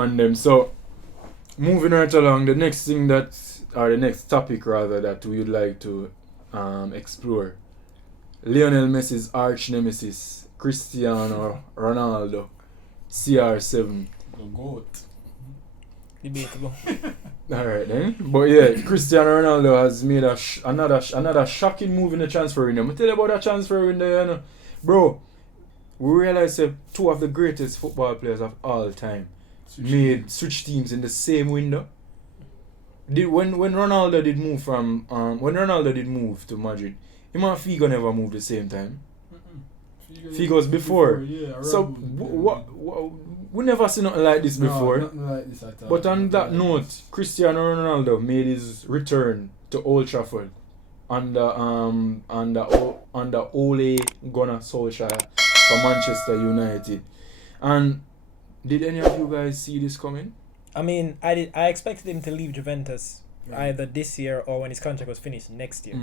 man them. So moving right along, the next topic rather that we would like to explore. Lionel Messi's arch nemesis, Cristiano Ronaldo, CR7. The GOAT. Debatable. Alright then. But yeah, Cristiano Ronaldo has made another shocking move in the transfer window. I'm tell you about that transfer window, you know. Bro, we realize that two of the greatest football players of all time switch teams in the same window. When Ronaldo did move to Madrid, him and Figo never moved the same time. Figo's before. Yeah, so we never seen nothing like this before. Nothing like this at all. But on that note, Cristiano Ronaldo made his return to Old Trafford under Ole Gunnar Solskjaer for Manchester United. And did any of you guys see this coming? I mean, I expected him to leave Juventus either this year or when his contract was finished next year.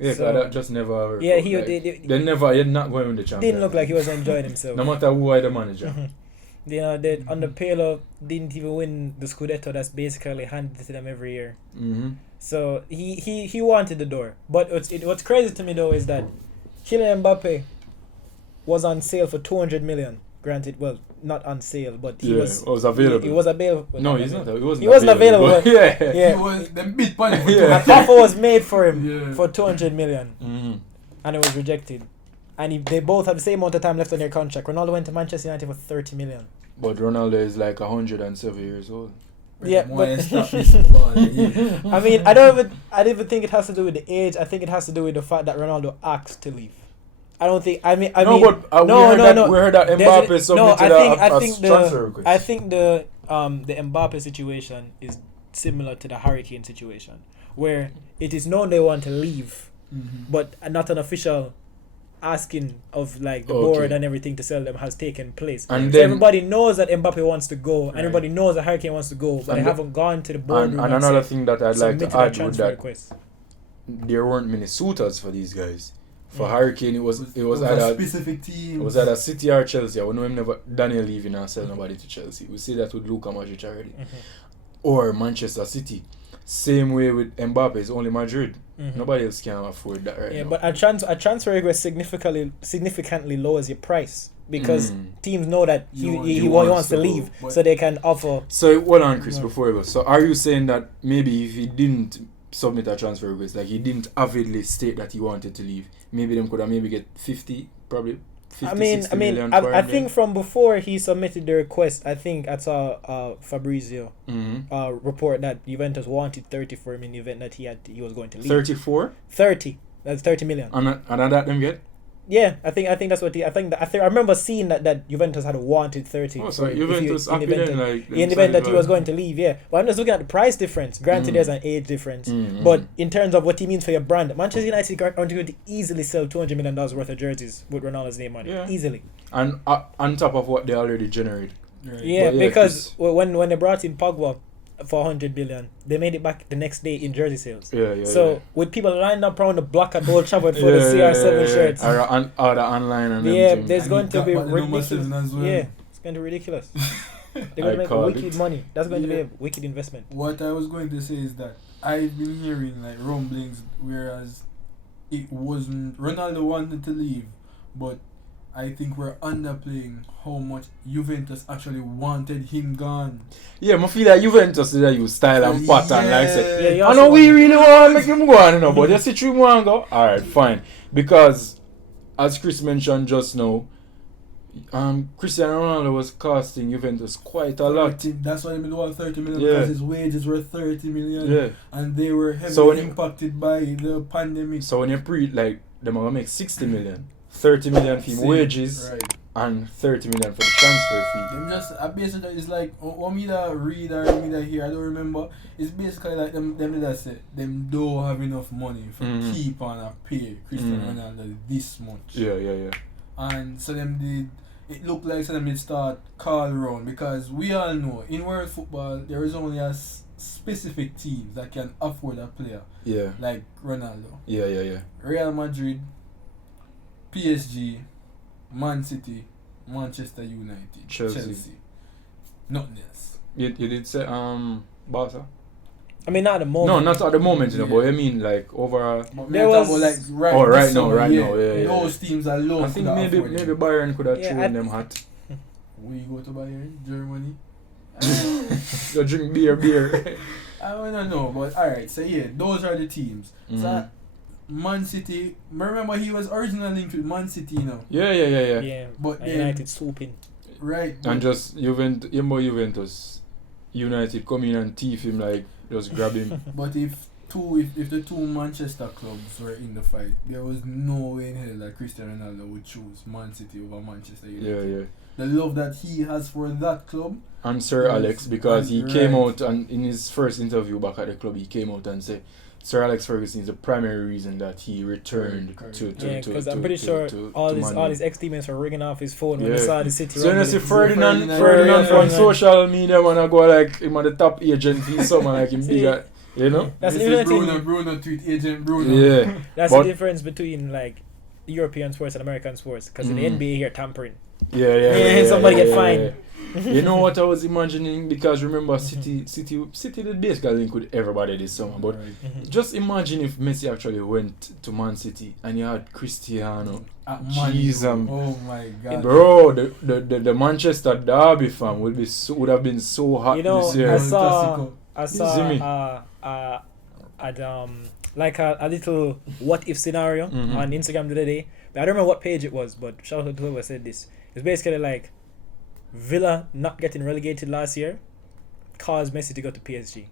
Yeah, so, that just never. Yeah, he not going with the champion. Didn't look like he was enjoying himself. No matter who are the manager. You know, they on the payload didn't even win the Scudetto that's basically handed to them every year. So he wanted the door. But what's crazy to me though is that Kylian Mbappe was on sale for 200 million. Granted, well, not on sale, but he was available. He was available. No, he's not. He wasn't available. Yeah. He was the big money. An offer was made for him for 200 million, and it was rejected. And they both had the same amount of time left on their contract. Ronaldo went to Manchester United for 30 million. But Ronaldo is like 107 years old. Yeah, but I mean, I don't even think it has to do with the age. I think it has to do with the fact that Ronaldo asked to leave. I don't think. We heard that Mbappe submitted a transfer request. I think the Mbappe situation is similar to the Hurricane situation, where it is known they want to leave, but not an official asking of like the board and everything to sell them has taken place. And so everybody knows that Mbappe wants to go, and everybody knows that Hurricane wants to go, but they haven't gone to the board. And another thing that I'd like to add with that, there weren't many suitors for these guys. For Hurricane, it was either a specific team. It was either City or Chelsea. We know him never Daniel leaving and sell nobody to Chelsea. We see that with Luka Modric already, or Manchester City. Same way with Mbappe. It's only Madrid. Nobody else can afford that right now. Yeah, but a transfer request significantly lowers your price because teams know that he wants to leave, so they can offer. So hold on, Chris, before you go. So are you saying that maybe if he didn't submit a transfer request, like he didn't avidly state that he wanted to leave, maybe them could have maybe get 50 million I think from before he submitted the request, I think I saw Fabrizio report that Juventus wanted 30 for him in the event that he was going to leave. 34? 30. That's 30 million. And that them get? Yeah, I think that's what I remember seeing that Juventus had wanted 30. Oh, so Juventus in the event that he was going to leave, yeah. But I'm just looking at the price difference. Granted, there's an age difference, but in terms of what he means for your brand, Manchester United are going to easily sell $200 million worth of jerseys with Ronaldo's name on it, easily. And on top of what they already generate. Right. Yeah, because when they brought in Pogba for 100 billion, they made it back the next day in jersey sales. So with people lined up around the block at Old Trafford for the CR7 shirts, or the online and there's going to be ridiculous. Yeah, it's going to be ridiculous. They're going to make wicked money. That's going to be a wicked investment. What I was going to say is that I've been hearing like rumblings, whereas it wasn't Ronaldo wanted to leave, but I think we're underplaying how much Juventus actually wanted him gone. Yeah, I feel like Juventus is use style and pattern like that. I know we really want to make him go on, you know, but just if you want to go, alright, fine. Because as Chris mentioned just now, Cristiano Ronaldo was costing Juventus quite a lot. That's why they made 30 million because his wages were 30 million and they were heavily impacted by the pandemic. So when you they're gonna make 60 million. 30 million for wages and 30 million for the transfer fee. Them just basically it's like what me that read or me that hear, I don't remember. It's basically like them that say them don't have enough money for keep on and pay Cristiano Ronaldo this much. Yeah. And so it looked like them did start call around because we all know in world football there is only a specific teams that can afford a player. Yeah. Like Ronaldo. Yeah. Real Madrid, PSG, Man City, Manchester United, Chelsea. Nothing else. You did say Barca? I mean, not at the moment. No, not at the moment, you know, but I mean like overall. But There there was- was like right now, yeah. Those teams alone. I think could maybe afford it. Bayern could have Yeah, thrown them hot. We go to Bayern, Germany. You drink beer. I don't know, but alright. So yeah, those are the teams. Mhm. So Man City. Remember, he was originally linked with Man City, you know. Yeah. Yeah, But and then- United swooping. Right. And just Juventus United come in and thief him, like just grab him. But if the two Manchester clubs were in the fight, there was no way in hell that Cristiano Ronaldo would choose Man City over Manchester United. Yeah. The love that he has for that club. And Sir Yes, Alex, because he right. came out and in his first interview back at the club, he came out and said Sir Alex Ferguson is the primary reason that he returned Correct. to Yeah, because I'm pretty sure all his ex-teammates were ringing off his phone when Yeah. they saw the City. So you know, rumbling. see Ferdinand Ferdinand from Ferdinand. social media wanna go like him on the top agent for someone like him See, bigger, you know? That's This the is only thing. Bruno tweet agent Bruno. Yeah. That's But- the difference between like European sports and American sports. Because in the Mm. NBA here, tampering. Yeah. Somebody get fined. You know what I was imagining? Because remember, City did basically link with everybody this summer. But Right. just imagine if Messi actually went to Man City and you had Cristiano. At Jeez, Man U. Oh my god. Bro, the Manchester derby fam would have been so hot You know, this year. I saw You see me? like a little what if scenario Mhm. on Instagram the other day. But I don't remember what page it was, but shout out to whoever said this. It's basically like Villa not getting relegated last year caused Messi to go to PSG.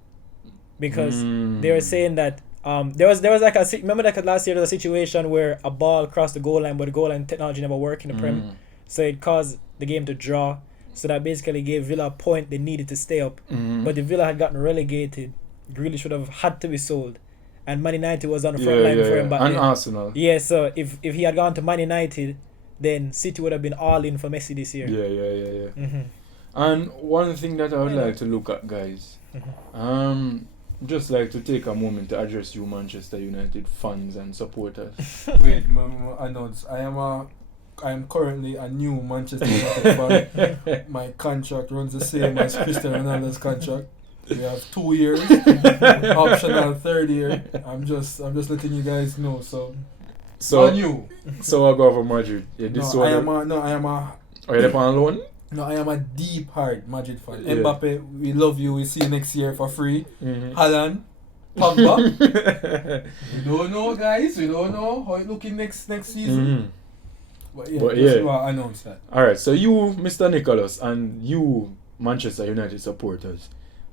Because they were saying that there was like remember like last year there was a situation where a ball crossed the goal line, but the goal line technology never worked in the Prem, so it caused the game to draw. So that basically gave Villa a point they needed to stay up. But if Villa had gotten relegated, really should have had to be sold. And Man United was on the front line for him back and then. Arsenal. Yeah, so if he had gone to Man United, then City would have been all in for Messi this year. Yeah. Mm-hmm. And one thing that I would Yeah. like to look at, guys, just like to take a moment to address you Manchester United fans and supporters. Wait, announce. I am currently a new Manchester United fan. My contract runs the same as Cristiano Ronaldo's contract. We have 2 years, optional 3rd year. I'm just letting you guys know. So So new. So I go for Madrid. Yeah, this No, one. I am a Are you there on loan? No, I am a deep hard Madrid fan. Yeah. Mbappe, we love you. We see you next year for free. Mm-hmm. Haaland, Pogba. We don't know, guys. We don't know how it looking next season. Mm-hmm. But yeah, But just yeah. want to announce that. Alright, so you, Mr. Nicholas, and you, Manchester United supporters,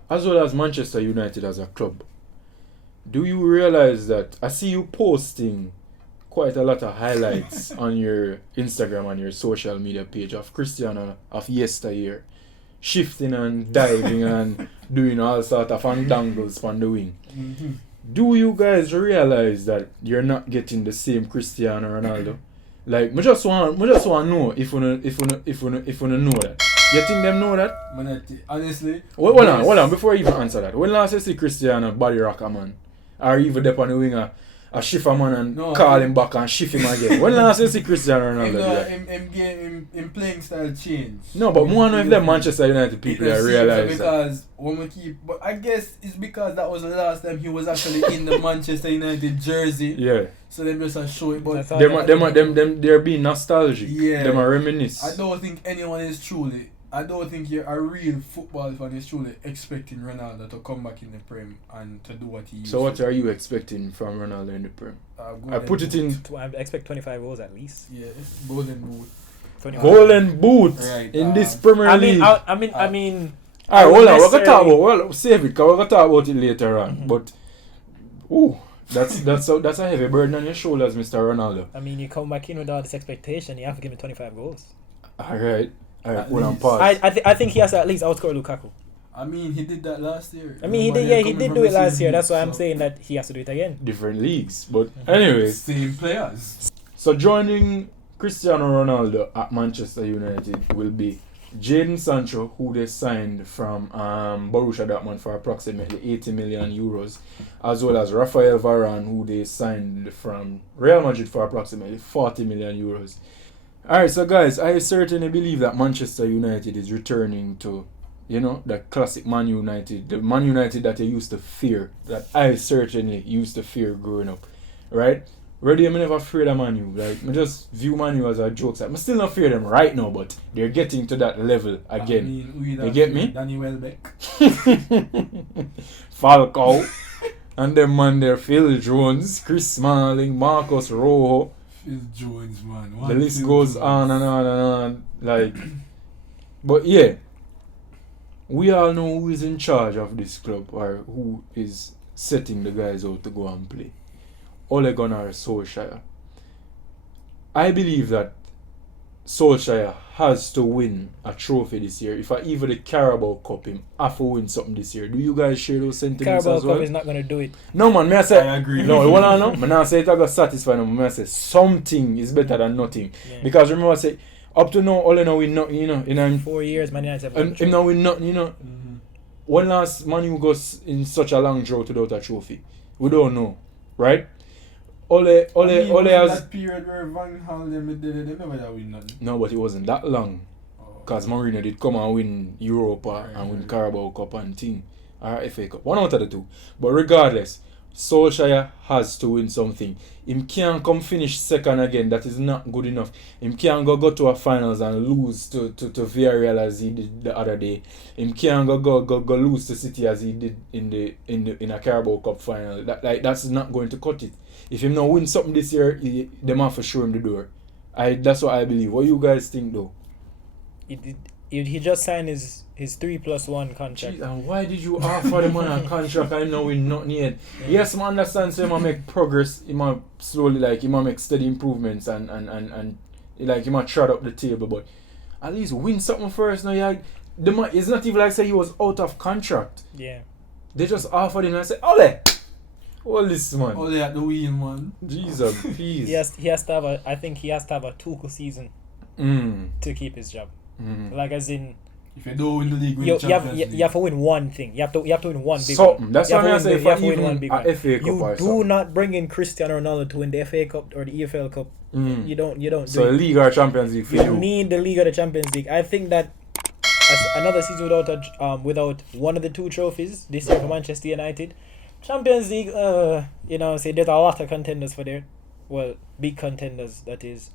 as well as Manchester United as a club, do you realize that I see you posting quite a lot of highlights on your Instagram and your social media page of Cristiano of yesteryear, shifting and diving and doing all sort of fandangles on the wing. Mm-hmm. Do you guys realize that you're not getting the same Cristiano Ronaldo? Like, I just want to know if you know that. You think them know that? Honestly. Hold on, before you even answer that. When last you see Cristiano body rock a man? Or even dep on the winger, a shift a man and call him back and shift him again? When last you see Cristiano Ronaldo do that? Him playing style change. No, but more know if the Manchester United people It realize that. because when we keep, but I guess it's because that was the last time he was actually in the Manchester United jersey. Yeah. So them just show it, but They're being nostalgic. Yeah. Them are reminisce. I don't think anyone is truly. I don't think you're a real football fan is truly expecting Ronaldo to come back in the Prem and to do what he used So what to. are you expecting from Ronaldo in the Prem? I Golden put it in boot. I expect 25 goals at least. Yeah, golden boot. 25. golden boot Right, in this Premier League. I mean. Alright, hold on, we're gonna necessarily- talk about save it, cause we're gonna talk about it later on. But that's a heavy burden on your shoulders, Mr. Ronaldo. I mean, you come back in with all this expectation, you have to give me 25 goals. Alright, At hold on, least. pause. I think he has to at least outscore Lukaku. I mean, he did that last year. I mean, he Remember did. Yeah, him he coming did from do the it last same year. That's league, why I'm so- saying that he has to do it again. Different leagues, but anyways. Same players. So joining Cristiano Ronaldo at Manchester United will be Jadon Sancho, who they signed from Borussia Dortmund for approximately 80 million euros, as well as Rafael Varane, who they signed from Real Madrid for approximately 40 million euros. Alright, so guys, I certainly believe that Manchester United is returning to You know, the classic Man United, the Man United that you used to fear, that I certainly used to fear growing up, right? Ready, I'm never afraid of Man U. Like, I just view Man U as a joke. I'm still not fear them right now, but they're getting to that level again. You get me? Danny Welbeck. Falcao. And them man there, Phil Jones, Chris Smalling, Marcus Rojo. Phil Jones, man. The list goes on and on and on. Like, but yeah, we all know who is in charge of this club or who is setting the guys out to go and play. Ole Gunnar Solskjaer. I believe that Solskjaer has to win a trophy this year. If even the Carabao Cup, him have to win something this year. Do you guys share those sentiments Carabao as well? Cup is not going to do it. No man, me I say I agree. No, what I know, me not say it I got satisfied. Me I say something is better than nothing. Yeah. Because remember I say up to now, Ole now win nothing, you know. In 4 years, Man United have him now win nothing, you know. Mm-hmm. When last Man U goes in such a long drought without a trophy? We don't know, right? Ole has that period where Van Gaal they never win nothing. no, but it wasn't that long. Because Mourinho did come and win Europa and win Carabao Cup and thing. Or FA Cup. One out of the two. But regardless, Solskjaer has to win something. Him can't come finish second again. That is not good enough. Him can't go to a finals and lose to Villarreal as he did the other day. Him can't go lose to City as he did in a Carabao Cup final. That's not going to cut it. If him not win something this year, them have to show him the door. That's what I believe. What you guys think though? He just signed his 3+1 contract. Jeez, and why did you offer the man a contract and now we're not yet? Yes, I understand so he might make progress, he might slowly he might make steady improvements and he might trot up the table, but at least win something first. Now it's not even like say he was out of contract. Yeah. They just offered him and I said, Ole! All this man. Ole at the wheel, man. Jesus, please. He has to have a 2 season to keep his job. Like as in, if you don't win the league, win you the Champions League. have to win one thing. You have to win one big Something. one. That's why I say you have to even win one big one. a FA Cup You or do something. not bring in Cristiano Ronaldo to win the FA Cup or the EFL Cup. You don't. So do it. League or Champions League for You you. need the League or the Champions League. I think that as another season without one of the two trophies this year for Manchester United, Champions League, say there's a lot of contenders for there. Well, big contenders that is.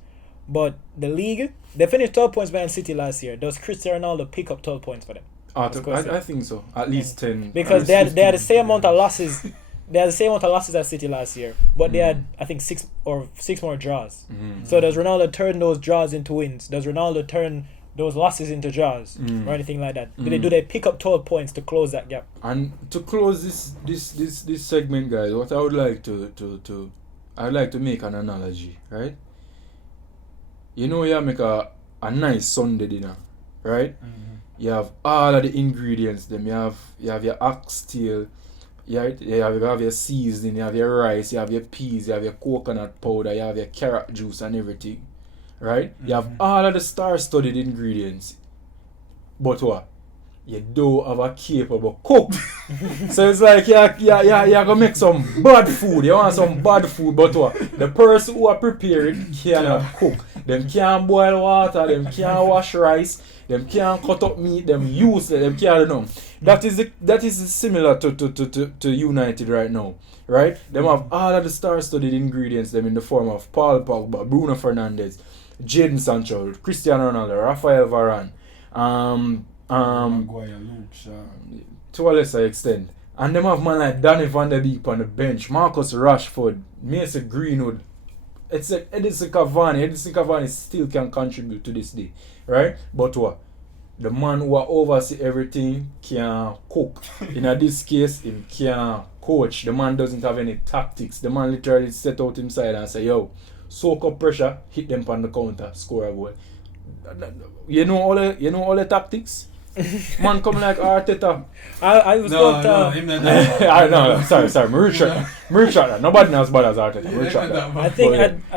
But the league, they finished 12 points behind City last year. Does Cristiano Ronaldo pick up 12 points for them? I think so. At least 10. Because they had the same amount of losses. They had the same amount of losses as City last year, but they had I think six more draws. So does Ronaldo turn those draws into wins? Does Ronaldo turn those losses into draws or anything like that? Do they pick up 12 points to close that gap? And to close this segment, guys, what I would like I'd like to make an analogy, right? You know, you make a nice Sunday dinner, right? You have all of the ingredients. Them you have your oxtail, you have your seasoning, you have your rice, you have your peas, you have your coconut powder, you have your carrot juice and everything, right? You have all of the star-studded ingredients. But what? You don't have a capable cook. So it's like you're gonna make some bad food. You want some bad food, but what? The person who are preparing cannot cook. Them can't boil water, them can't wash rice, them can't cut up meat, them useless, them can't do nothing. That is similar to United right now. Right? Them have all of the star-studded ingredients them in the form of Paul Pogba, Bruno Fernandes, Jadon Sancho, Cristiano Ronaldo, Rafael Varane, Maguire, Luke Shaw. to a lesser extent. And them have man like Danny Van Der Beek on the bench, Marcus Rashford, Mason Greenwood. Edinson Cavani still can contribute to this day, right? But what? The man who oversee everything can cook. In this case, he can coach. The man doesn't have any tactics. The man literally set out himself and say, yo, soak up pressure, hit them on the counter, score a goal. You know all the tactics? Man come like Arteta. I was Sorry, Richard. Nobody knows as bad as Arteta. Richard. I think